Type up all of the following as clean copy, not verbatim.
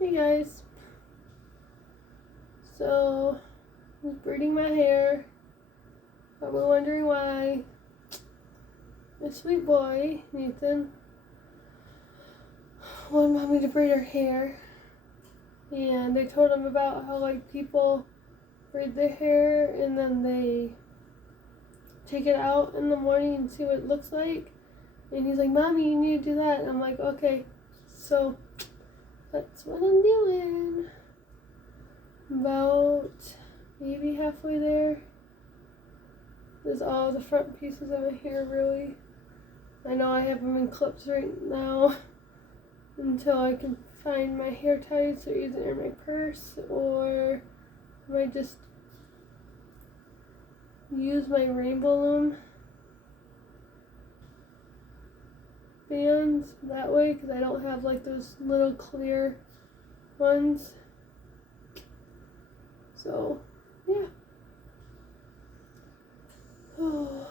Hey guys, so I was braiding my hair. Probably wondering why. My sweet boy, Nathan, wanted mommy to braid her hair. And I told him about how people braid their hair and then they take it out in the morning and see what it looks like. And he's like, Mommy, you need to do that. And I'm like, okay. So that's what I'm doing. About maybe halfway there. There's all the front pieces of my hair, really. I know I have them in clips right now until I can find my hair ties. So either in my purse or I might just use my rainbow loom bands that way because I don't have those little clear ones. So, yeah. Oh.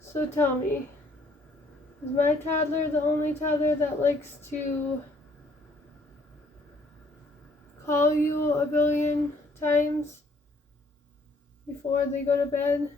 So tell me, is my toddler the only toddler that likes to call you a billion times before they go to bed?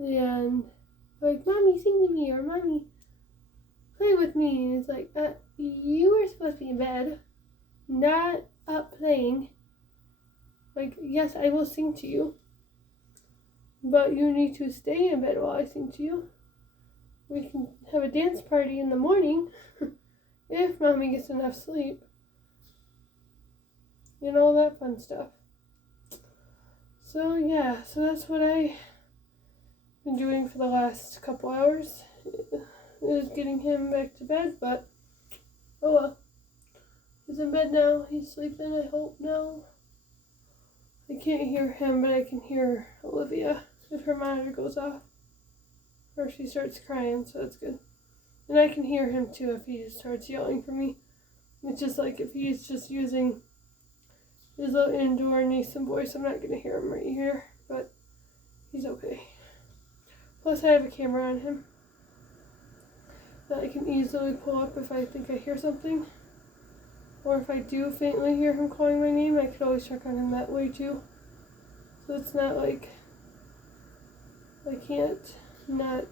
And Mommy, sing to me, or Mommy, play with me. And it's like, you were supposed to be in bed, not up playing. Yes, I will sing to you, but you need to stay in bed while I sing to you. We can have a dance party in the morning if Mommy gets enough sleep. And all that fun stuff. So yeah, so that's what I've been doing for the last couple hours. Is getting him back to bed, but oh well. He's in bed now. He's sleeping, I hope now. I can't hear him, but I can hear Olivia if her monitor goes off. Or she starts crying, so that's good. And I can hear him too if he starts yelling for me. It's just if he's just using his little indoor Nathan voice, I'm not going to hear him right here, but he's okay. Plus I have a camera on him that I can easily pull up if I think I hear something. Or if I do faintly hear him calling my name, I could always check on him that way too. So it's not like I can't not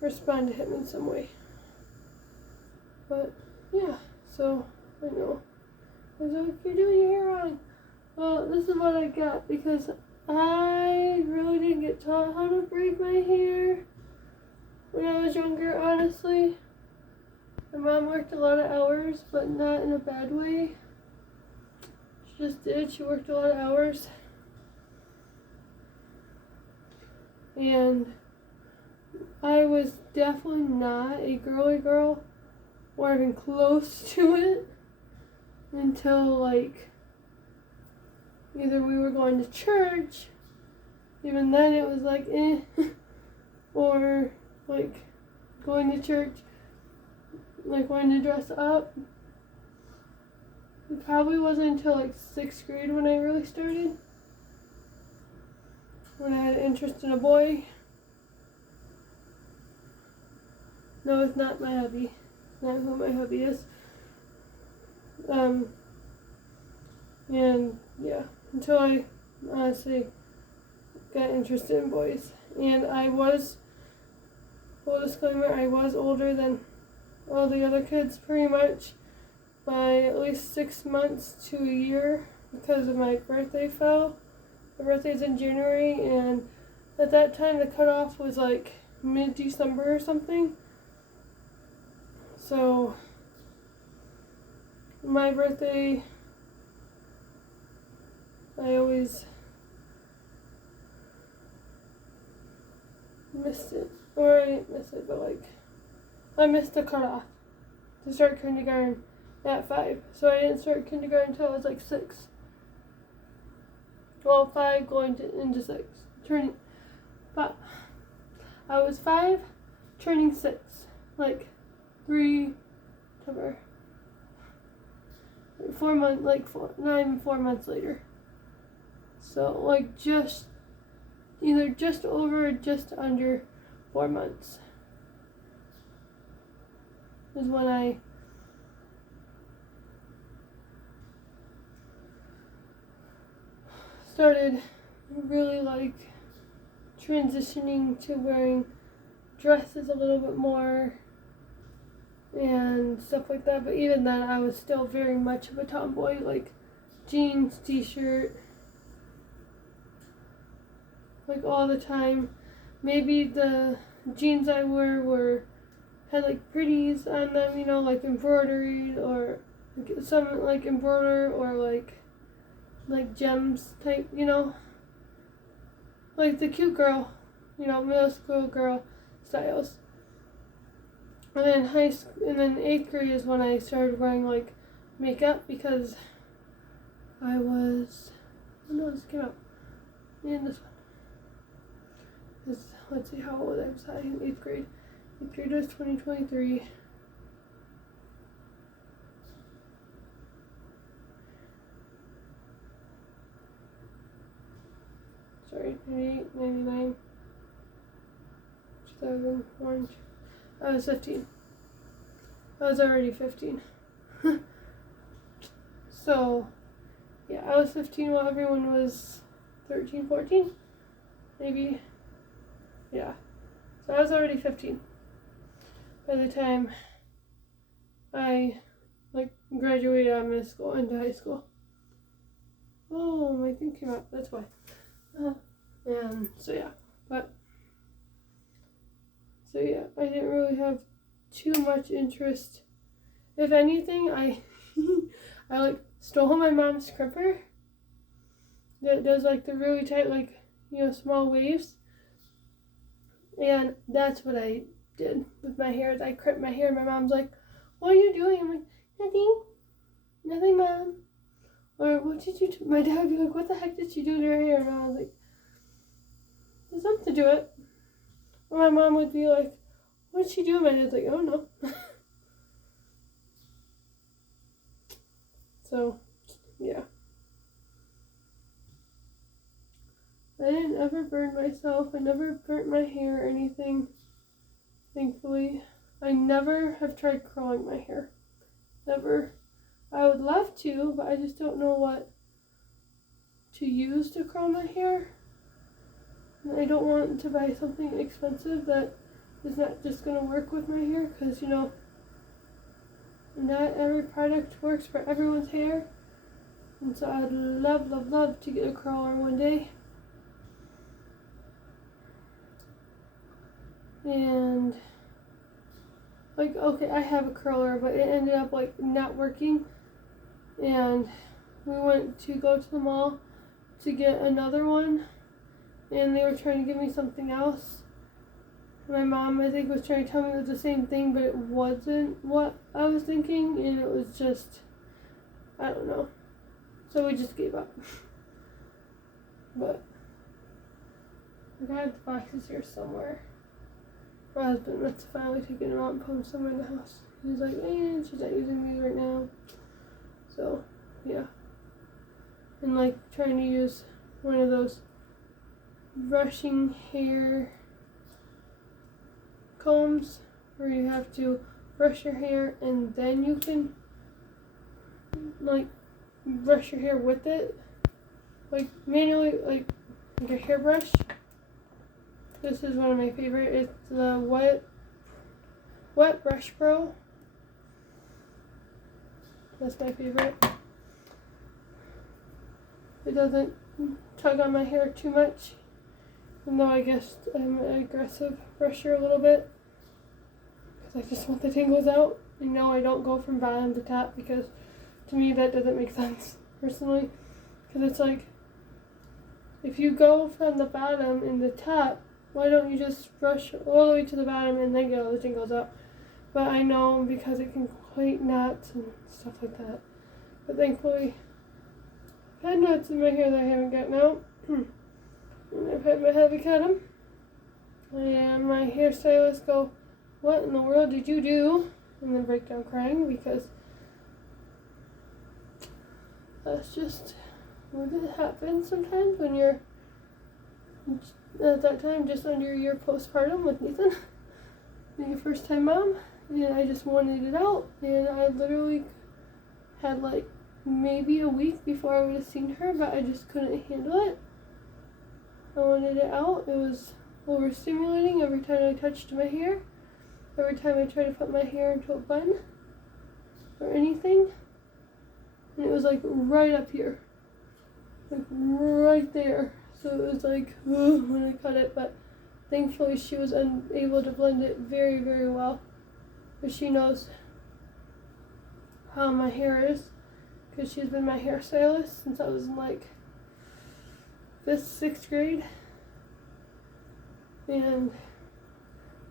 respond to him in some way. But yeah, so I know. I was like, you're doing your hair wrong. Well, this is what I got because I really didn't get taught how to braid my hair when I was younger, honestly. My mom worked a lot of hours, but not in a bad way. She just did. She worked a lot of hours. And I was definitely not a girly girl or even close to it until either we were going to church, even then it was or going to church, wanting to dress up. It probably wasn't until 6th grade when I really started. When I had an interest in a boy. No, it's not my hubby. Not who my hubby is. And yeah, until I honestly got interested in boys. And I was, full disclaimer, I was older than all the other kids pretty much by at least 6 months to a year because of my birthday fell. My birthday's in January, and at that time the cutoff was mid-December or something. So my birthday, I always missed it. Or I didn't miss it, but I missed the cutoff to start kindergarten at 5. So I didn't start kindergarten until I was 6. Well, 5 going into 6. Turning 5. I was 5, turning 6. 3, 4 months, not even 4 months later. So, just either just over or just under 4 months is when I started really like transitioning to wearing dresses a little bit more and stuff like that. But even then, I was still very much of a tomboy, like jeans, t-shirt, like all the time. Maybe the jeans I wore had like pretties on them, you know, like embroidery or some like embroider or like gems type, you know, like the cute girl, you know, middle school girl styles. And then high school, and then 8th grade is when I started wearing like makeup because I was, oh no, this came out. And this one. Let's see how old I was in 8th grade. 8th grade was 2023. Sorry, 98, 99, 2001. I was 15. I was already 15. So, yeah, I was 15 while everyone was 13, 14, maybe. Yeah. So I was already 15 by the time I like graduated out of middle school into high school. Oh, my thing came out. That's why. And so yeah, I didn't really have too much interest. If anything, I I like stole my mom's cripper that does like the really tight, like, you know, small waves. And that's what I did with my hair. I crimped my hair. And my mom's like, "What are you doing?" I'm like, "Nothing, Mom." Or, "What did you do?" My dad would be like, "What the heck did you do to your hair?" And I was like, "There's something to it." Or my mom would be like, "What did she do?" And my dad's like, "I don't know." So, yeah. I didn't ever burn myself. I never burnt my hair or anything, thankfully. I never have tried curling my hair. Never. I would love to, but I just don't know what to use to curl my hair. And I don't want to buy something expensive that is not just going to work with my hair, because, you know, not every product works for everyone's hair. And so I'd love, love, love to get a curler one day. And, like, okay, I have a curler, but it ended up, like, not working. And we went to go to the mall to get another one. And they were trying to give me something else. My mom, I think, was trying to tell me it was the same thing, but it wasn't what I was thinking. And it was just, I don't know. So we just gave up. But I have the boxes here somewhere. My husband must have finally taken them out and put them somewhere in the house. He's like, she's not using these right now. So, yeah. And like trying to use one of those brushing hair combs where you have to brush your hair and then you can like brush your hair with it. Like manually, like a hairbrush. This is one of my favorite. It's the Wet Brush Pro. That's my favorite. It doesn't tug on my hair too much, even though I guess I'm an aggressive brusher a little bit, because I just want the tangles out. And no, I don't go from bottom to top, because to me that doesn't make sense, personally. Because it's like, if you go from the bottom and the top, why don't you just brush all the way to the bottom and then get all the tangles out? But I know, because it can create knots and stuff like that. But thankfully, I've had knots in my hair that I haven't gotten out. And I've had my hubby cut them. And my hairstylist go, "What in the world did you do?" And then break down crying, because that's just what happens sometimes when you're at that time, just under a year postpartum with Nathan, being a first time mom, and I just wanted it out, and I literally had like maybe a week before I would have seen her, but I just couldn't handle it. I wanted it out. It was overstimulating every time I touched my hair, every time I tried to put my hair into a bun or anything, and it was like right up here, like right there. So it was like, ugh, when I cut it, but thankfully she was able to blend it very, very well. But she knows how my hair is, because she's been my hairstylist since I was in like 5th, 6th grade. And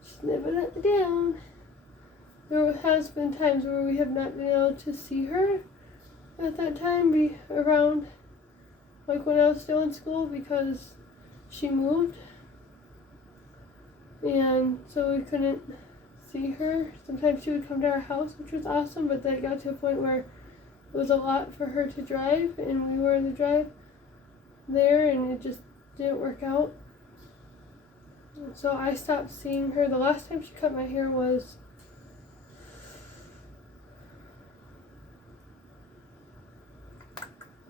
she's never let me down. There has been times where we have not been able to see her at that time, be around like when I was still in school, because she moved, and so we couldn't see her. Sometimes she would come to our house, which was awesome, but then it got to a point where it was a lot for her to drive, and we were in the drive there, and it just didn't work out. So I stopped seeing her. The last time she cut my hair was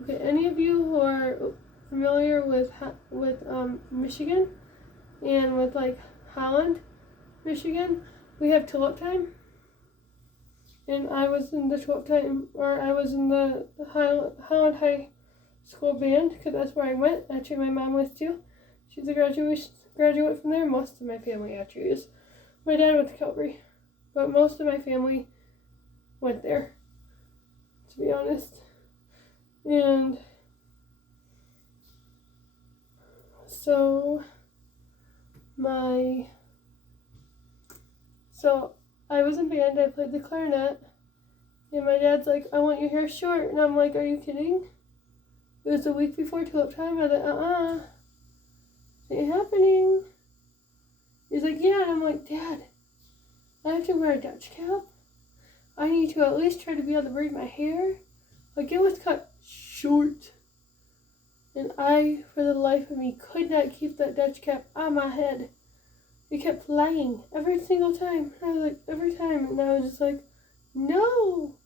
okay. Any of you who are familiar with Michigan and with like Holland, Michigan, we have tulip time, and I was in the tulip time, or I was in the Holland High School band, because that's where I went. Actually, my mom was too. She's a graduate from there. Most of my family actually is. My dad went to Calvary, but most of my family went there, to be honest. And so I was in band. I played the clarinet, and my dad's like, "I want your hair short," and I'm like, "Are you kidding?" It was a week before tulip time. I was like, ain't happening. He's like, "Yeah," and I'm like, "Dad, I have to wear a Dutch cap. I need to at least try to be able to braid my hair." Like, it was cut short. And I, for the life of me, could not keep that Dutch cap on my head. It kept flying every single time. I was like, every time. And I was just like, no.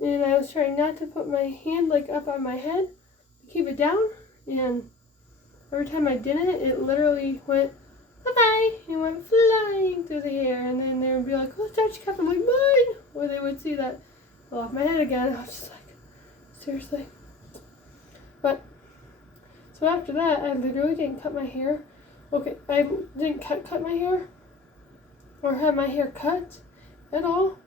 And I was trying not to put my hand like up on my head to keep it down. And every time I did it, it literally went, bye-bye. It went flying through the air. And then they would be like, "Who's Dutch cap?" I'm like, "Mine." Or they would see that off my head again. I was just like, seriously. But so after that, I literally didn't cut my hair. Okay, I didn't cut my hair or have my hair cut at all.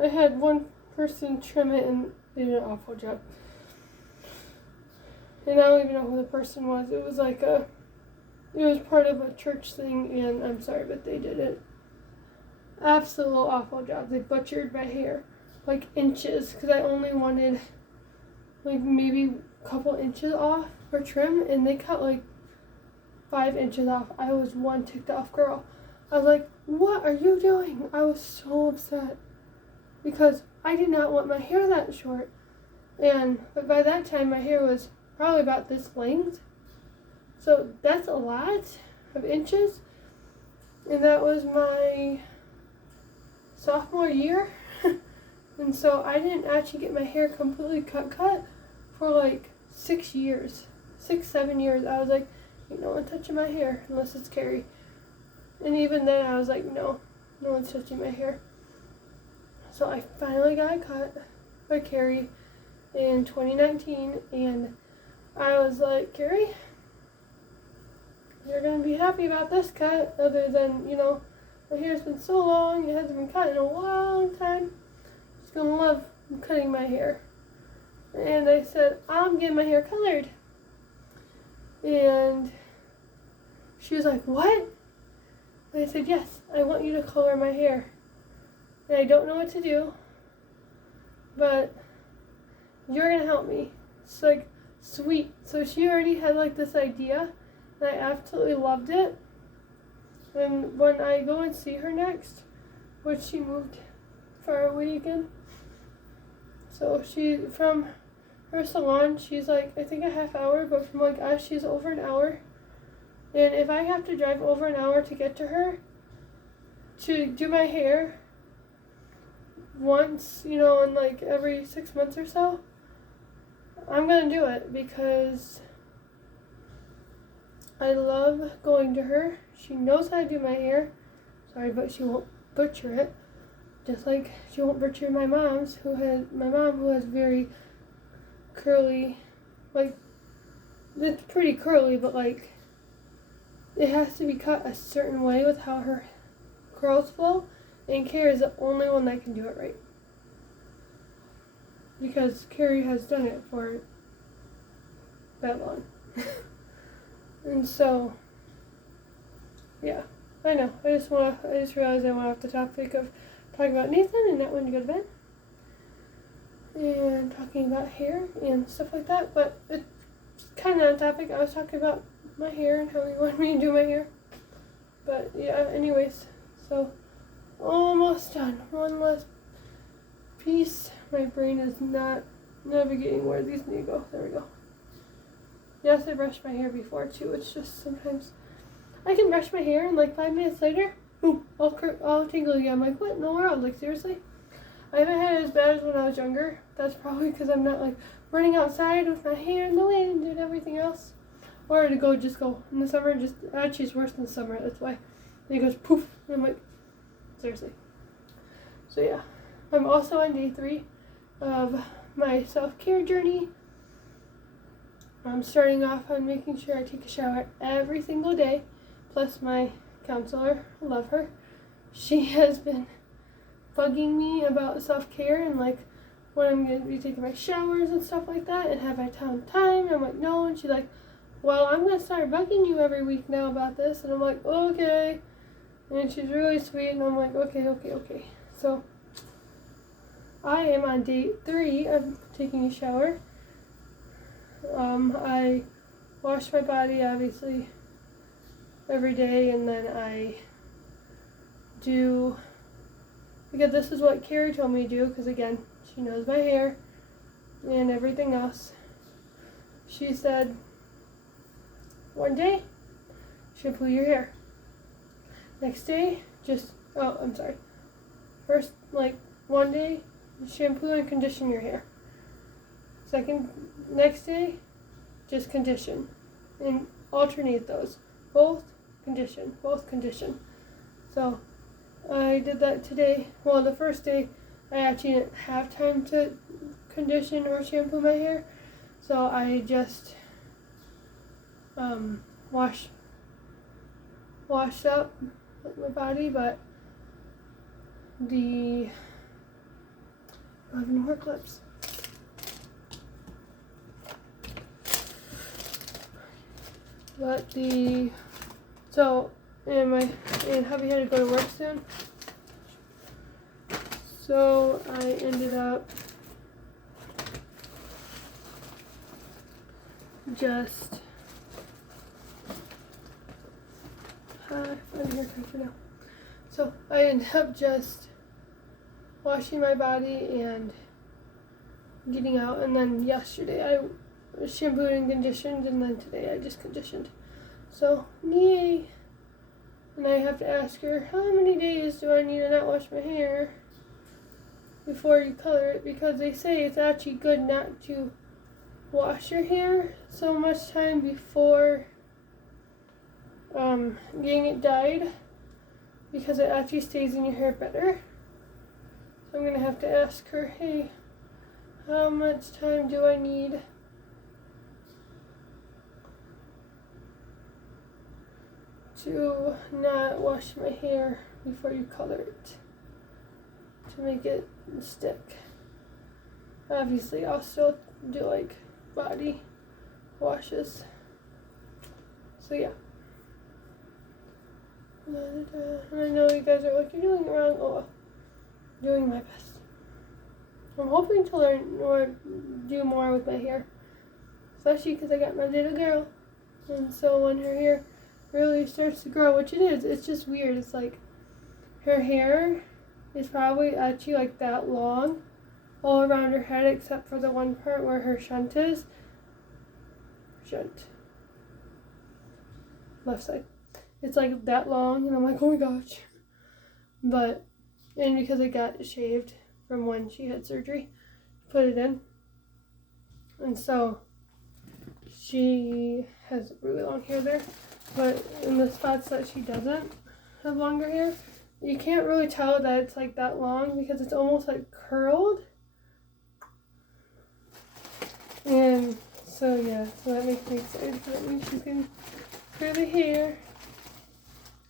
I had one person trim it, and they did an awful job. And I don't even know who the person was. It was like it was part of a church thing, and I'm sorry, but they did an absolute awful job. They butchered my hair like inches, because I only wanted like maybe a couple inches off for trim, and they cut like 5 inches off. I was one ticked off girl. I was like, "What are you doing?" I was so upset because I did not want my hair that short. But by that time my hair was probably about this length. So that's a lot of inches. And that was my sophomore year. And so I didn't actually get my hair completely cut for like 6 years. 6, 7 years. I was like, "Ain't no one touching my hair unless it's Carrie." And even then I was like, no one's touching my hair. So I finally got cut by Carrie in 2019, and I was like, "Carrie, you're going to be happy about this cut, other than, my hair's been so long, it hasn't been cut in a long time. She's going to love cutting my hair." And I said, "I'm getting my hair colored." And she was like, "What?" And I said, "Yes, I want you to color my hair. And I don't know what to do, but you're going to help me." It's like, sweet. So she already had like this idea, and I absolutely loved it. And when I go and see her next, which she moved far away again, so from her salon, she's like, I think a half hour, but from like us, she's over an hour. And if I have to drive over an hour to get to her to do my hair once, in like every 6 months or so, I'm going to do it because I love going to her. She knows how to do my hair. Sorry, but she won't butcher it. Just like she won't butcher my mom who has very curly, like, it's pretty curly, but like, it has to be cut a certain way with how her curls flow, and Carrie is the only one that can do it right. Because Carrie has done it for that long. And so, yeah, I know. I just realized I went off the topic of talking about Nathan and not when to go to bed. And talking about hair and stuff like that, but it's kind of on topic. I was talking about my hair and how he wanted me to do my hair. But yeah, anyways, so almost done. One last piece. My brain is not navigating where these need to go. There we go. Yes, I brushed my hair before too. It's just sometimes I can brush my hair and like 5 minutes later, boom, all tingle again. I'm like, what in the world? Like, seriously? I haven't had it as bad as when I was younger. That's probably because I'm not like running outside with my hair in the wind and everything else. Or to just go in the summer, actually it's worse than the summer, that's why. And it goes poof, and I'm like, seriously. So yeah, I'm also on day 3 of my self-care journey. I'm starting off on making sure I take a shower every single day, plus my counselor, I love her. She has been bugging me about self-care and like when I'm going to be taking my showers and stuff like that, and have I found time? I'm like, no, and she's like, well, I'm going to start bugging you every week now about this. And I'm like, okay. And she's really sweet. And I'm like, okay. So I am on day 3 of taking a shower. I wash my body, obviously, every day. And then I do, because this is what Carrie told me to do. Because, again, she knows my hair and everything else. She said, one day, shampoo your hair. Next day, First, like, one day, shampoo and condition your hair. Next day, just condition. And alternate those. Both condition. So, I did that today. Well, the first day, I actually didn't have time to condition or shampoo my hair. So, I just washed up my body, but I have any more clips. And hubby had to go to work soon. So I ended up just So I ended up just washing my body and getting out, and then yesterday I shampooed and conditioned, and then today I just conditioned. So yay! And I have to ask her, how many days do I need to not wash my hair before you color it? Because they say it's actually good not to wash your hair so much time before getting it dyed, because it actually stays in your hair better. So I'm going to have to ask her, hey, how much time do I need to not wash my hair before you color it to make it stick? Obviously, I'll still do like body washes. So yeah. And I know you guys are like, you're doing it wrong. Oh, doing my best. I'm hoping to learn or do more with my hair, especially because I got my little girl, and so when her hair really starts to grow, which it is, it's just weird. It's like her hair is probably actually like that long all around her head, except for the one part where her shunt is. left side. It's like that long, and I'm like, oh my gosh. But, and because it got shaved from when she had surgery, put it in. And so she has really long hair there. But in the spots that she doesn't have longer hair, you can't really tell that it's like that long because it's almost like curled. And so yeah, so that makes me excited. That means she's getting curly hair.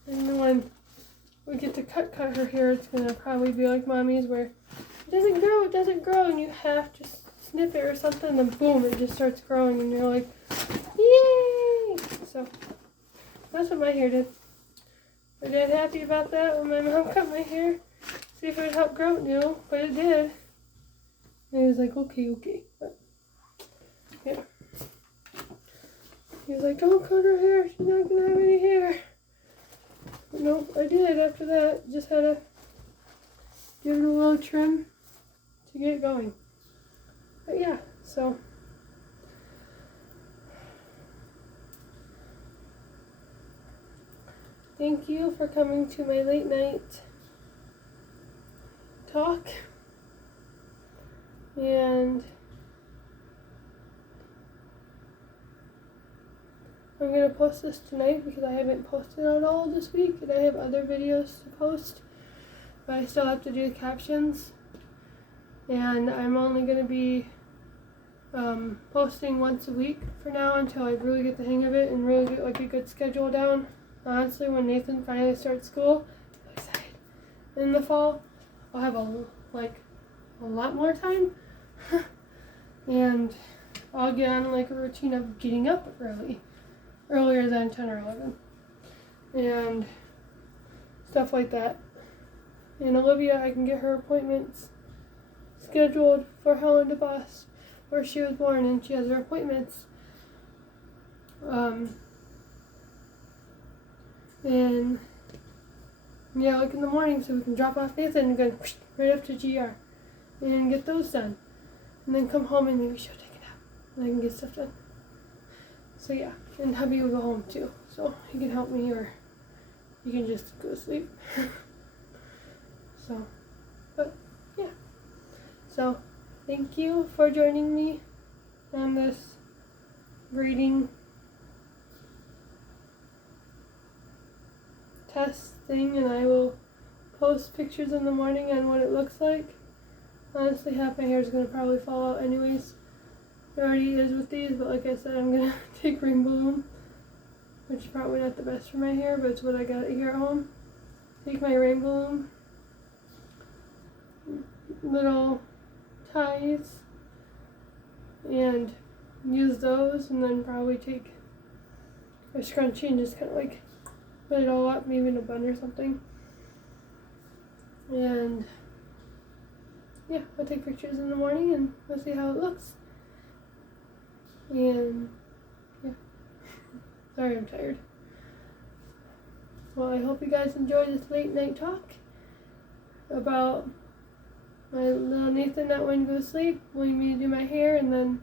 And then when we get to cut her hair, it's gonna probably be like mommy's, where it doesn't grow, and you have to snip it or something, and then boom, it just starts growing, and you're like, yay! So that's what my hair did. My dad happy about that when my mom cut my hair, see if it would help grow it. No, but it did. And he was like, okay, but yeah. He was like, don't cut her hair, she's not gonna have any hair. But no, I did after that. Just had to give it a little trim to get it going. But yeah, so thank you for coming to my late night talk. And I'm going to post this tonight because I haven't posted at all this week, and I have other videos to post, but I still have to do the captions. And I'm only going to be posting once a week for now until I really get the hang of it and really get like a good schedule down. Honestly, when Nathan finally starts school, I'm excited. In the fall, I'll have a lot more time, and I'll get on like a routine of getting up earlier than 10 or 11, and stuff like that. And Olivia, I can get her appointments scheduled for Helen DeVos, where she was born, and she has her appointments. And yeah, like in the morning, so we can drop off Nathan and go right up to GR and get those done, and then come home and maybe she'll take a nap and I can get stuff done. So yeah, and hubby will go home too, so he can help me, or he can just go to sleep. So, but yeah, so thank you for joining me on this braiding test thing, and I will post pictures in the morning on what it looks like. Honestly, half my hair is going to probably fall out anyways. It already is with these, but like I said, I'm going to take Rainbow Loom, which is probably not the best for my hair, but it's what I got here at home. Take my Rainbow Loom, little ties, and use those, and then probably take a scrunchie and just kind of like put it all up, maybe in a bun or something. And yeah, I'll take pictures in the morning and we'll see how it looks. And yeah, sorry, I'm tired. Well, I hope you guys enjoyed this late night talk about my little Nathan that wouldn't go to sleep, wanting me to do my hair, and then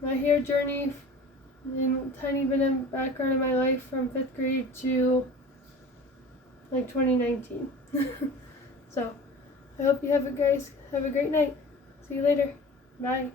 my hair journey, and tiny bit of background of my life from 5th grade to like 2019. So I hope you have a great night. See you later. Bye.